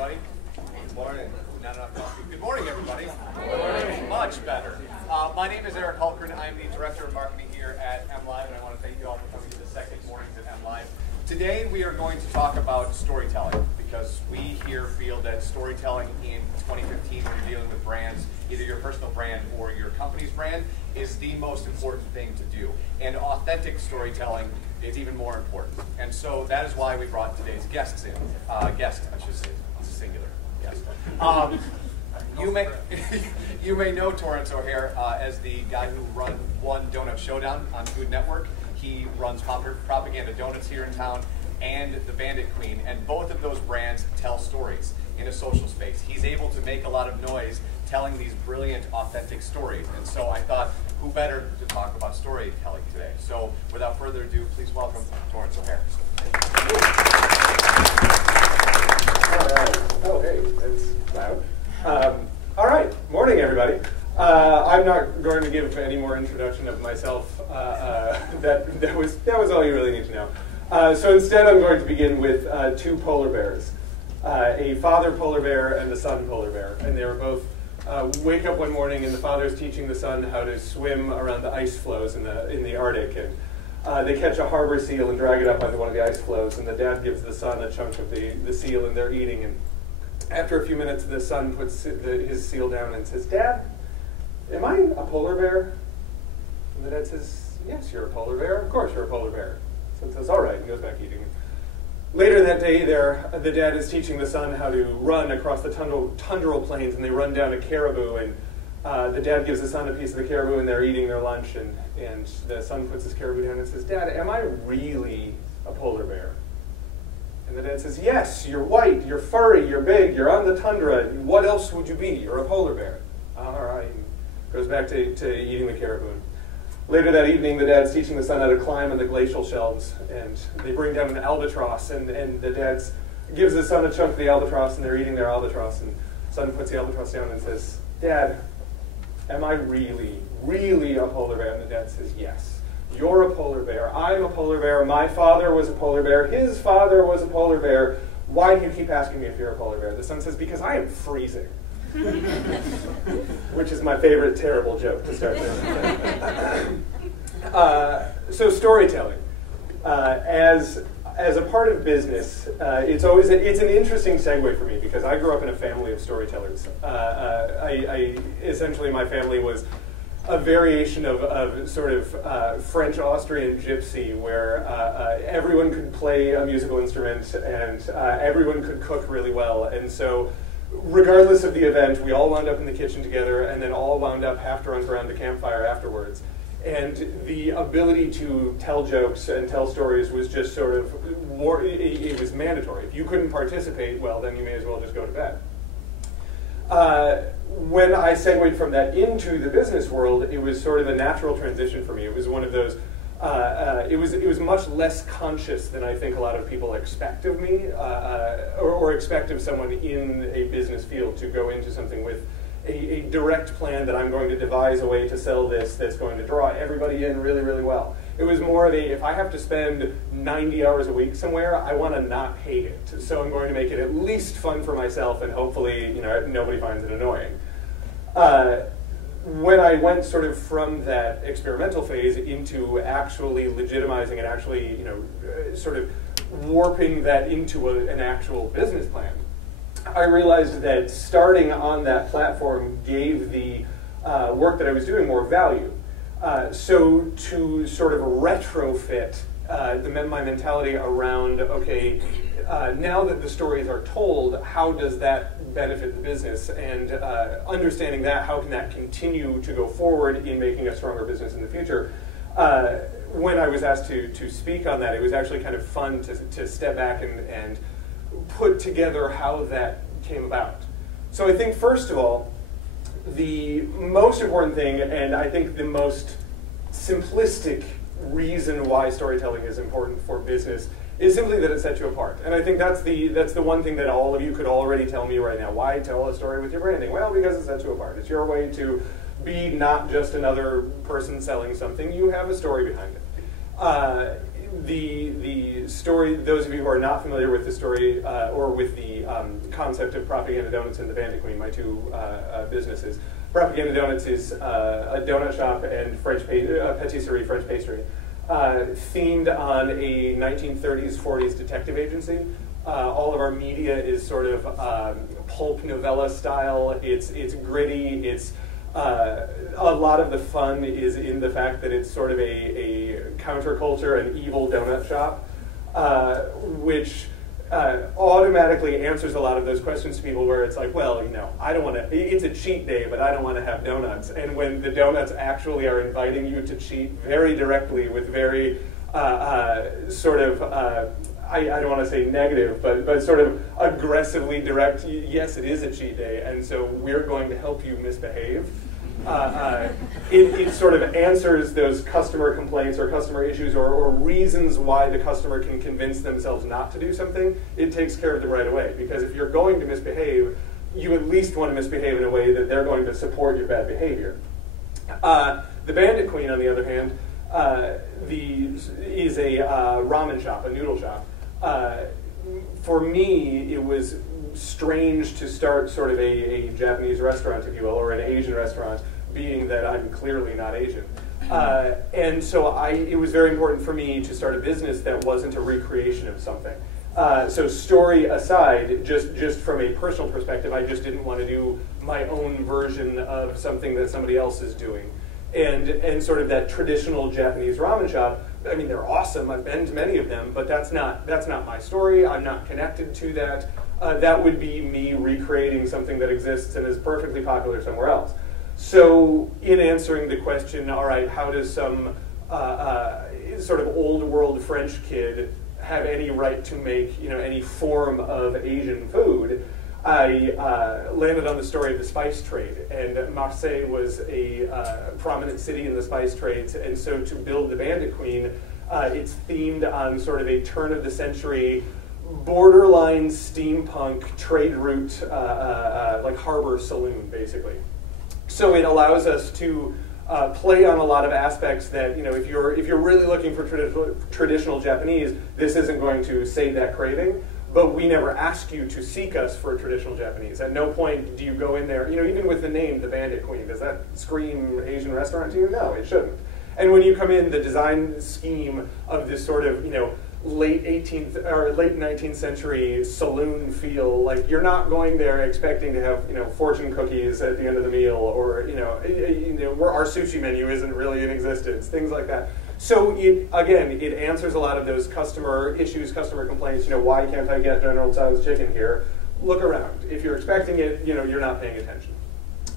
everybody. Good morning. Not enough coffee. Good morning, everybody. Good morning. Much better. My name is Eric Hulkern. I'm the Director of Marketing here at MLive, and I want to thank you all for coming to the second mornings at MLive. Today, we are going to talk about storytelling, because we here feel that storytelling in 2015, when you're dealing with brands, either your personal brand or your company's brand, is the most important thing to do. And authentic storytelling is even more important. And so that is why we brought today's guests in. Guest, I should say, singular. Yes. You may know Torrance O'Hare as the guy who won Donut Showdown on Food Network. He runs Propaganda Donuts here in town and the Bandit Queen, and both of those brands tell stories in a social space. He's able to make a lot of noise telling these brilliant, authentic stories. And so I thought, who better to talk about storytelling today? So without further ado, please welcome Torrance O'Hare. All right. Oh, hey, that's loud. All right. Morning, everybody. I'm not going to give any more introduction of myself. That was all you really need to know. So instead, I'm going to begin with two polar bears, a father polar bear and a son polar bear, and they were both wake up one morning, and the father's teaching the son how to swim around the ice floes in the Arctic, and they catch a harbor seal and drag it up onto one of the ice floes, and the dad gives the son a chunk of the seal, and they're eating. And after a few minutes, the son puts his seal down and says, "Dad, am I a polar bear?" And the dad says, "Yes, you're a polar bear. Of course you're a polar bear." So he says, "All right," and goes back eating. Later that day, the dad is teaching the son how to run across the tundral plains, and they run down a caribou, and the dad gives the son a piece of the caribou, and they're eating their lunch, and the son puts his caribou down and says, "Dad, am I really a polar bear?" And the dad says, "Yes, you're white, you're furry, you're big, you're on the tundra. What else would you be? You're a polar bear." "All right." Goes back to eating the caribou. Later that evening, the dad's teaching the son how to climb on the glacial shelves, and they bring down an albatross, and the dad gives the son a chunk of the albatross, and they're eating their albatross, and the son puts the albatross down and says, "Dad, am I really, really a polar bear?" And the dad says, "Yes. You're a polar bear. I'm a polar bear. My father was a polar bear. His father was a polar bear. Why do you keep asking me if you're a polar bear?" The son says, "Because I am freezing." Which is my favorite terrible joke to start with. So storytelling. As a part of business, it's an interesting segue for me, because I grew up in a family of storytellers. Essentially, my family was a variation of sort of French-Austrian gypsy, where everyone could play a musical instrument and everyone could cook really well. And so, regardless of the event, we all wound up in the kitchen together, and then all wound up half drunk around the campfire afterwards. And the ability to tell jokes and tell stories was just sort of, it was mandatory. If you couldn't participate, well, then you may as well just go to bed. When I segued from that into the business world, it was sort of a natural transition for me. It was one of those, it was much less conscious than I think a lot of people expect of me, or expect of someone in a business field to go into something with a direct plan that I'm going to devise a way to sell this that's going to draw everybody in really, really well. It was more of a, if I have to spend 90 hours a week somewhere, I want to not hate it. So I'm going to make it at least fun for myself, and hopefully, nobody finds it annoying. When I went sort of from that experimental phase into actually legitimizing and actually, sort of warping that into an actual business plan, I realized that starting on that platform gave the work that I was doing more value. So to sort of retrofit my mentality around, okay, now that the stories are told, how does that benefit the business? And understanding that, how can that continue to go forward in making a stronger business in the future? When I was asked to speak on that, it was actually kind of fun to step back and put together how that came about. So I think, first of all, the most important thing, and I think the most simplistic reason why storytelling is important for business, is simply that it sets you apart. And I think that's the one thing that all of you could already tell me right now. Why tell a story with your branding? Well, because it sets you apart. It's your way to be not just another person selling something. You have a story behind it. the story, those of you who are not familiar with the story or with the concept of Propaganda Donuts and the Bandit Queen, my two businesses, Propaganda Donuts is a donut shop and patisserie, French pastry, themed on a 1930s, 40s detective agency. All of our media is sort of pulp novella style. It's gritty. It's a lot of the fun is in the fact that it's sort of a counterculture and evil donut shop, which automatically answers a lot of those questions to people where it's like, well, you know, I don't want to, it's a cheat day, but I don't want to have donuts. And when the donuts actually are inviting you to cheat very directly with very sort of, I don't want to say negative, but sort of aggressively direct, yes, it is a cheat day, and so we're going to help you misbehave. It sort of answers those customer complaints or customer issues or reasons why the customer can convince themselves not to do something. It takes care of them right away, because if you're going to misbehave, you at least want to misbehave in a way that they're going to support your bad behavior. The Bandit Queen, on the other hand, is a ramen shop, a noodle shop. For me, it was strange to start sort of a Japanese restaurant, if you will, or an Asian restaurant, being that I'm clearly not Asian. And so it was very important for me to start a business that wasn't a recreation of something. So story aside, just from a personal perspective, I just didn't want to do my own version of something that somebody else is doing. And sort of that traditional Japanese ramen shop, I mean, they're awesome. I've been to many of them, but that's not my story. I'm not connected to that. That would be me recreating something that exists and is perfectly popular somewhere else. So in answering the question, all right, how does some sort of old world French kid have any right to make, you know, any form of Asian food? I landed on the story of the spice trade, and Marseille was a prominent city in the spice trades, and so to build the Bandit Queen, it's themed on sort of a turn-of-the-century, borderline steampunk trade route, like harbor saloon, basically. So it allows us to play on a lot of aspects that, you know, if you're really looking for traditional Japanese, this isn't going to save that craving. But we never ask you to seek us for traditional Japanese. At no point do you go in there, you know, even with the name, the Bandit Queen, does that scream Asian restaurant to you? No, it shouldn't. And when you come in, the design scheme of this sort of, you know, late 18th or late 19th century saloon feel, like you're not going there expecting to have, you know, fortune cookies at the end of the meal, or, you know, our sushi menu isn't really in existence, things like that. So it answers a lot of those customer issues, customer complaints. You know, why can't I get General Tso's chicken here? Look around. If you're expecting it, you know, you're not paying attention.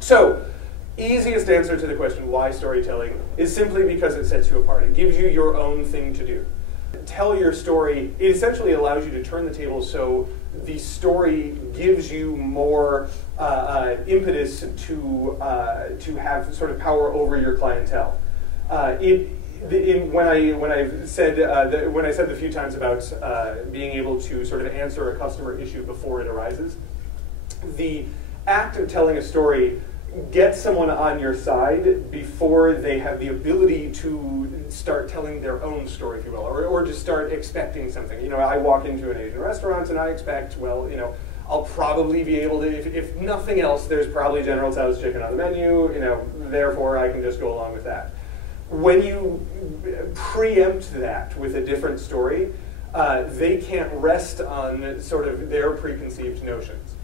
So, easiest answer to the question, why storytelling, is simply because it sets you apart. It gives you your own thing to do. Tell your story. It essentially allows you to turn the tables so the story gives you more impetus to have sort of power over your clientele. When I said the few times about being able to sort of answer a customer issue before it arises, the act of telling a story gets someone on your side before they have the ability to start telling their own story, if you will, or to start expecting something. You know, I walk into an Asian restaurant and I expect, well, you know, I'll probably be able to, if nothing else, there's probably General Tso's chicken on the menu, you know, therefore I can just go along with that. When you preempt that with a different story, they can't rest on sort of their preconceived notions.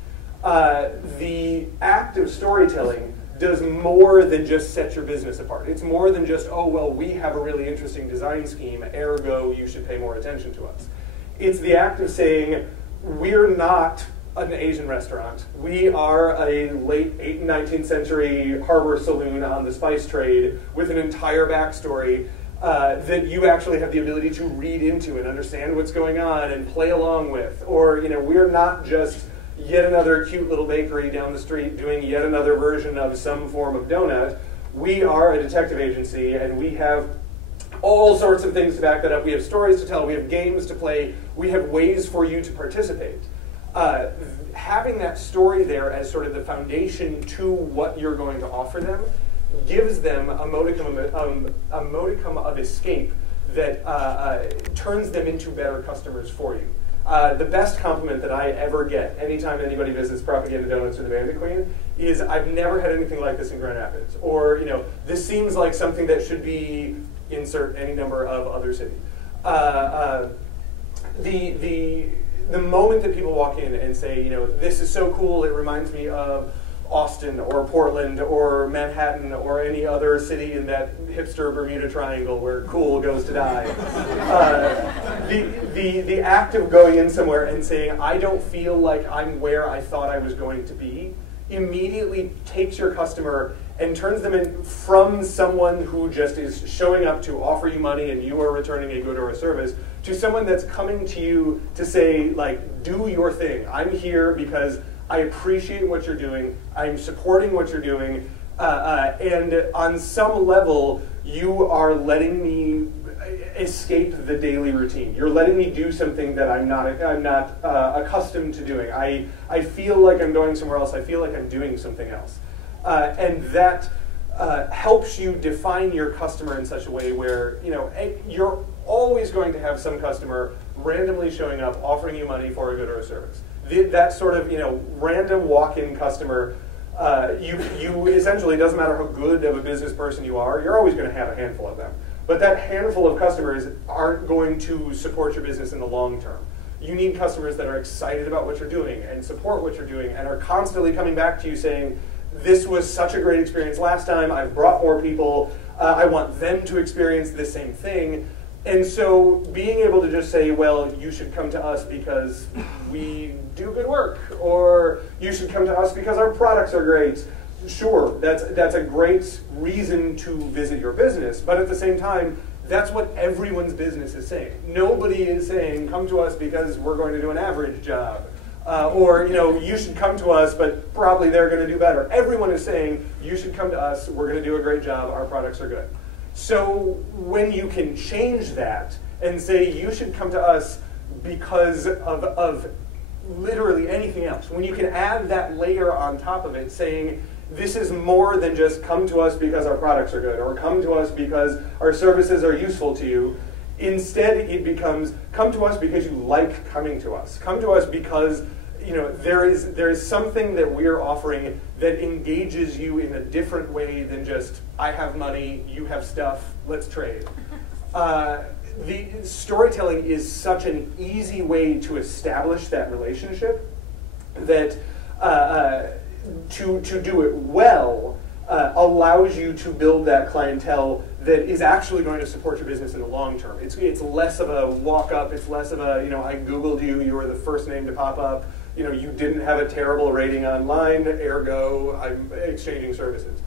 The act of storytelling does more than just set your business apart. It's more than just, oh, well, we have a really interesting design scheme, ergo you should pay more attention to us. It's the act of saying, we're not an Asian restaurant. We are a late 19th century harbor saloon on the spice trade with an entire backstory that you actually have the ability to read into and understand what's going on and play along with. Or, you know, we're not just yet another cute little bakery down the street doing yet another version of some form of donut. We are a detective agency, and we have all sorts of things to back that up. We have stories to tell. We have games to play. We have ways for you to participate. Having that story there as sort of the foundation to what you're going to offer them gives them a modicum of escape that turns them into better customers for you. The best compliment that I ever get anytime anybody visits Propaganda Donuts or the Bandit Queen is, I've never had anything like this in Grand Rapids. Or, this seems like something that should be, insert any number of other city. The moment that people walk in and say, this is so cool, it reminds me of Austin or Portland or Manhattan or any other city in that hipster Bermuda Triangle where cool goes to die. The act of going in somewhere and saying, I don't feel like I'm where I thought I was going to be, immediately takes your customer and turns them in from someone who just is showing up to offer you money and you are returning a good or a service, to someone that's coming to you to say, like, do your thing. I'm here because I appreciate what you're doing, I'm supporting what you're doing, and on some level, you are letting me escape the daily routine. You're letting me do something that I'm not accustomed to doing. I feel like I'm going somewhere else, I feel like I'm doing something else. And that helps you define your customer in such a way where, you're always going to have some customer randomly showing up, offering you money for a good or a service. That sort of, random walk-in customer, you essentially, it doesn't matter how good of a business person you are, you're always going to have a handful of them. But that handful of customers aren't going to support your business in the long term. You need customers that are excited about what you're doing and support what you're doing and are constantly coming back to you saying, this was such a great experience last time, I've brought more people, I want them to experience the same thing. And so being able to just say, well, you should come to us because we do good work, or you should come to us because our products are great. Sure, that's a great reason to visit your business, but at the same time, that's what everyone's business is saying. Nobody is saying, come to us because we're going to do an average job. Or, you should come to us, but probably they're going to do better. Everyone is saying, you should come to us, we're going to do a great job, our products are good. So when you can change that and say, you should come to us because of literally anything else, when you can add that layer on top of it saying, this is more than just come to us because our products are good, or come to us because our services are useful to you. Instead, it becomes, come to us because you like coming to us. Come to us because there is something that we're offering that engages you in a different way than just, I have money, you have stuff, let's trade. The storytelling is such an easy way to establish that relationship that to do it well allows you to build that clientele that is actually going to support your business in the long term. It's less of a walk up, it's less of a, I Googled you, you were the first name to pop up, you didn't have a terrible rating online, ergo, I'm exchanging services.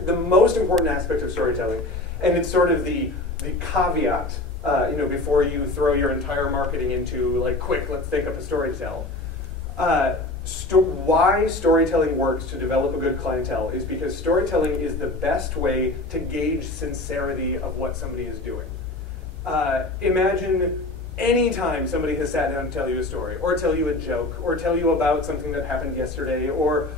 The most important aspect of storytelling, and it's sort of the caveat, before you throw your entire marketing into, like, quick, let's think up a story to tell. Why storytelling works to develop a good clientele is because storytelling is the best way to gauge sincerity of what somebody is doing. Imagine any time somebody has sat down to tell you a story, or tell you a joke, or tell you about something that happened yesterday, or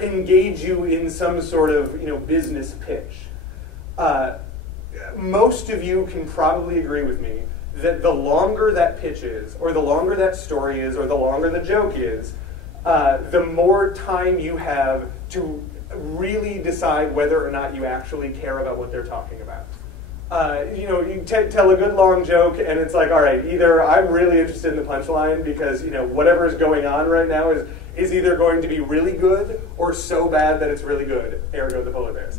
engage you in some sort of business pitch. Most of you can probably agree with me that the longer that pitch is, or the longer that story is, or the longer the joke is, the more time you have to really decide whether or not you actually care about what they're talking about. You tell a good long joke, and it's like, all right, either I'm really interested in the punchline because whatever is going on right now is either going to be really good or so bad that it's really good. Ergo, the polar bears.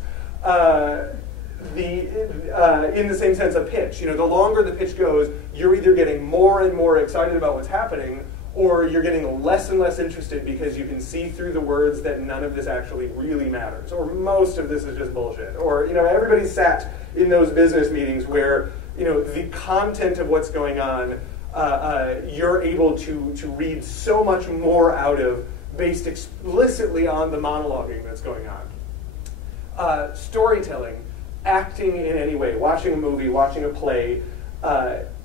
In the same sense of pitch, the longer the pitch goes, you're either getting more and more excited about what's happening, or you're getting less and less interested because you can see through the words that none of this actually really matters, or most of this is just bullshit, or everybody sat in those business meetings where the content of what's going on you're able to read so much more out of based explicitly on the monologuing that's going on. Storytelling, acting in any way, watching a movie, watching a play,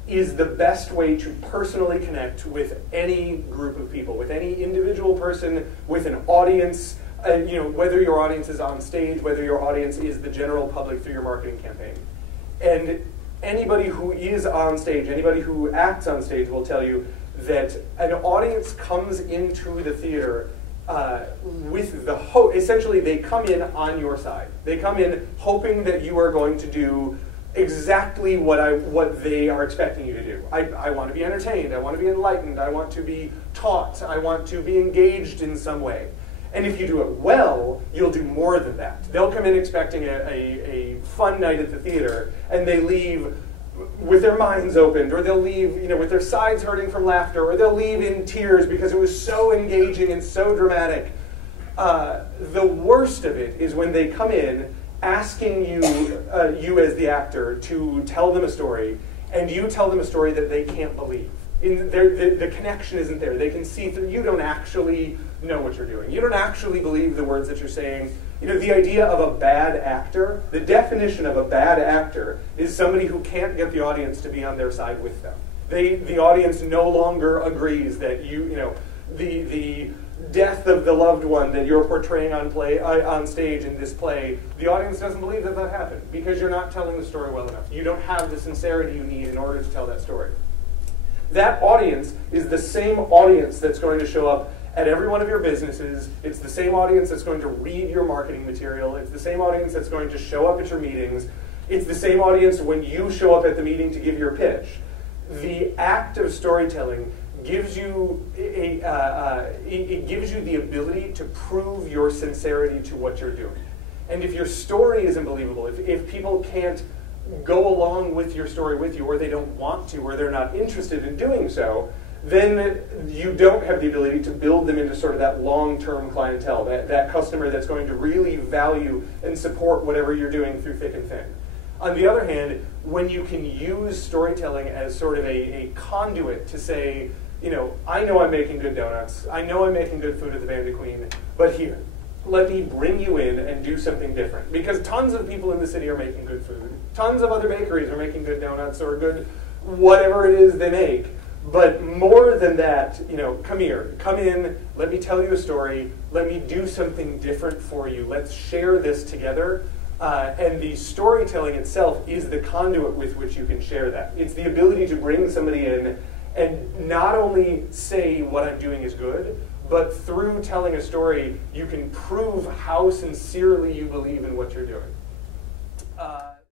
is the best way to personally connect with any group of people, with any individual person, with an audience, whether your audience is on stage, whether your audience is the general public through your marketing campaign. And anybody who is on stage, anybody who acts on stage will tell you that an audience comes into the theater with the hope. Essentially, they come in on your side. They come in hoping that you are going to do exactly what they are expecting you to do. I want to be entertained. I want to be enlightened. I want to be taught. I want to be engaged in some way. And if you do it well, you'll do more than that. They'll come in expecting a fun night at the theater, and they leave with their minds opened, or they'll leave with their sides hurting from laughter, or they'll leave in tears because it was so engaging and so dramatic. The worst of it is when they come in asking you as the actor to tell them a story, and you tell them a story that they can't believe. The connection isn't there. They can see through. You don't actually know what you're doing. You don't actually believe the words that you're saying. The idea of a bad actor, the definition of a bad actor is somebody who can't get the audience to be on their side with them. The audience no longer agrees that the death of the loved one that you're portraying on stage in this play, the audience doesn't believe that happened because you're not telling the story well enough. You don't have the sincerity you need in order to tell that story. That audience is the same audience that's going to show up at every one of your businesses. It's the same audience that's going to read your marketing material. It's the same audience that's going to show up at your meetings. It's the same audience when you show up at the meeting to give your pitch. The act of storytelling gives you it gives you the ability to prove your sincerity to what you're doing. And if your story isn't believable, if people can't go along with your story with you, or they don't want to, or they're not interested in doing so, then you don't have the ability to build them into sort of that long-term clientele, that customer that's going to really value and support whatever you're doing through thick and thin. On the other hand, when you can use storytelling as sort of a conduit to say, I know I'm making good donuts, I know I'm making good food at the Bandit Queen, but here, let me bring you in and do something different. Because tons of people in the city are making good food. Tons of other bakeries are making good donuts or good whatever it is they make. But more than that, come here, come in, let me tell you a story, let me do something different for you, let's share this together. And the storytelling itself is the conduit with which you can share that. It's the ability to bring somebody in and not only say what I'm doing is good, but through telling a story, you can prove how sincerely you believe in what you're doing.